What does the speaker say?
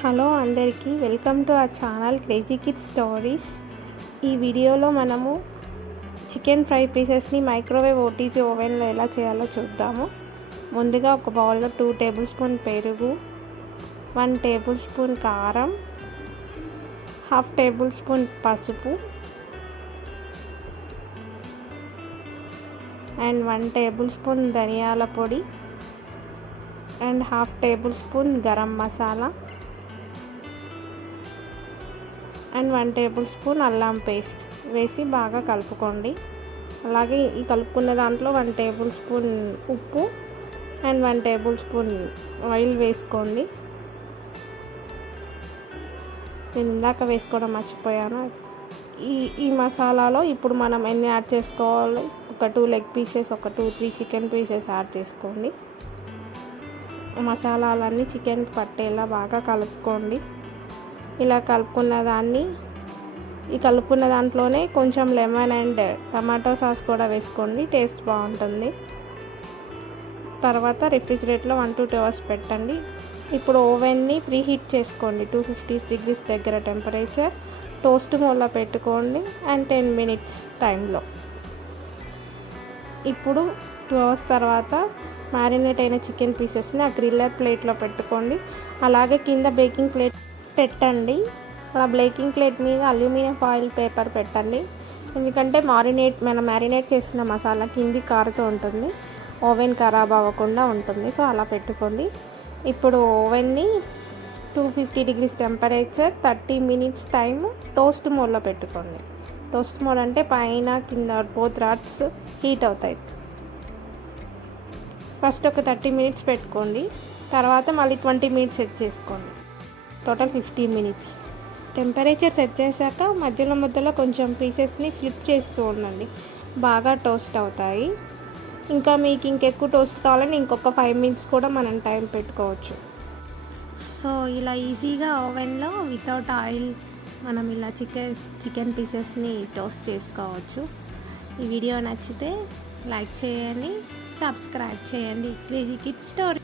Hello అందరికీ welcome to our channel crazy kids stories. ఈ వీడియోలో మనము చికెన్ ఫ్రై పీసెస్ని మైక్రోవేవ్ ఓటీజీ ఓవెన్లో ఎలా చేయాలో చూద్దాము. ముందుగా ఒక బౌల్లో 2 టేబుల్ స్పూన్ పెరుగు, 1 టేబుల్ స్పూన్ కారం, 1/2 టేబుల్ స్పూన్ పసుపు అండ్ 1 టేబుల్ స్పూన్ ధనియాల పొడి and 1/2 table spoon garam masala and 1 table spoon అల్లం పేస్ట్ వేసి బాగా కలుపుకోండి. అలాగే ఈ కలుపుకున్న దాంట్లో 1 టేబుల్ స్పూన్ ఉప్పు అండ్ 1 టేబుల్ స్పూన్ ఆయిల్ వేసుకోండి. నేను ఇందాక వేసుకోవడం మర్చిపోయాను. ఈ మసాలాలో ఇప్పుడు మనం ఎన్ని యాడ్ చేసుకోవాలి, ఒక 2 లెగ్ పీసెస్, ఒక 2-3 చికెన్ పీసెస్ యాడ్ చేసుకోండి. మసాలాలన్నీ చికెన్కి పట్టేలా బాగా కలుపుకోండి. ఇలా కలుపుకున్న దాంట్లోనే కొంచెం లెమన్ అండ్ టమాటో సాస్ కూడా వేసుకోండి, టేస్ట్ బాగుంటుంది. తర్వాత రిఫ్రిజిరేటర్లో 1-2 అవర్స్ పెట్టండి. ఇప్పుడు ఓవెన్ని ప్రీహీట్ చేసుకోండి. 250 degrees దగ్గర టెంపరేచర్, టోస్ట్ మోడ్లో పెట్టుకోండి అండ్ 10 minutes టైంలో. ఇప్పుడు 2 అవర్స్ తర్వాత మ్యారినేట్ అయిన చికెన్ పీసెస్ని ఆ గ్రిల్లర్ ప్లేట్లో పెట్టుకోండి. అలాగే కింద బేకింగ్ ప్లేట్ పెట్టండి. అలా బేకింగ్ ప్లేట్ మీద అల్యూమినియం ఫాయిల్ పేపర్ పెట్టండి, ఎందుకంటే మనం మ్యారినేట్ చేసిన మసాలా కింది కారుతూ ఉంటుంది, ఓవెన్ ఖరాబ్ అవ్వకుండా ఉంటుంది. సో అలా పెట్టుకోండి. ఇప్పుడు ఓవెన్ని 250 degrees temperature, 30 minutes time toast మోడ్లో పెట్టుకోండి. టోస్ట్ మోడ్ అంటే పైన కింద బోత్ రాడ్స్ హీట్ అవుతాయి. ఫస్ట్ ఒక 30 minutes పెట్టుకోండి, తర్వాత మళ్ళీ 20 minutes సెట్ చేసుకోండి. Total 50 minutes. టెంపరేచర్ సెట్ చేశాక మధ్యలో కొంచెం పీసెస్ని ఫ్లిప్ చేస్తూ ఉండండి, బాగా టోస్ట్ అవుతాయి. ఇంకా మీకు ఇంకెక్కువ టోస్ట్ కావాలని ఇంకొక 5 minutes కూడా మనం టైం పెట్టుకోవచ్చు. సో ఇలా ఈజీగా ఓవెన్లో వితౌట్ ఆయిల్ మనం ఇలా చికెన్ పీసెస్ని టోస్ట్ చేసుకోవచ్చు. ఈ వీడియో నచ్చితే లైక్ చేయండి, సబ్స్క్రైబ్ చేయండి. Crazy kids story.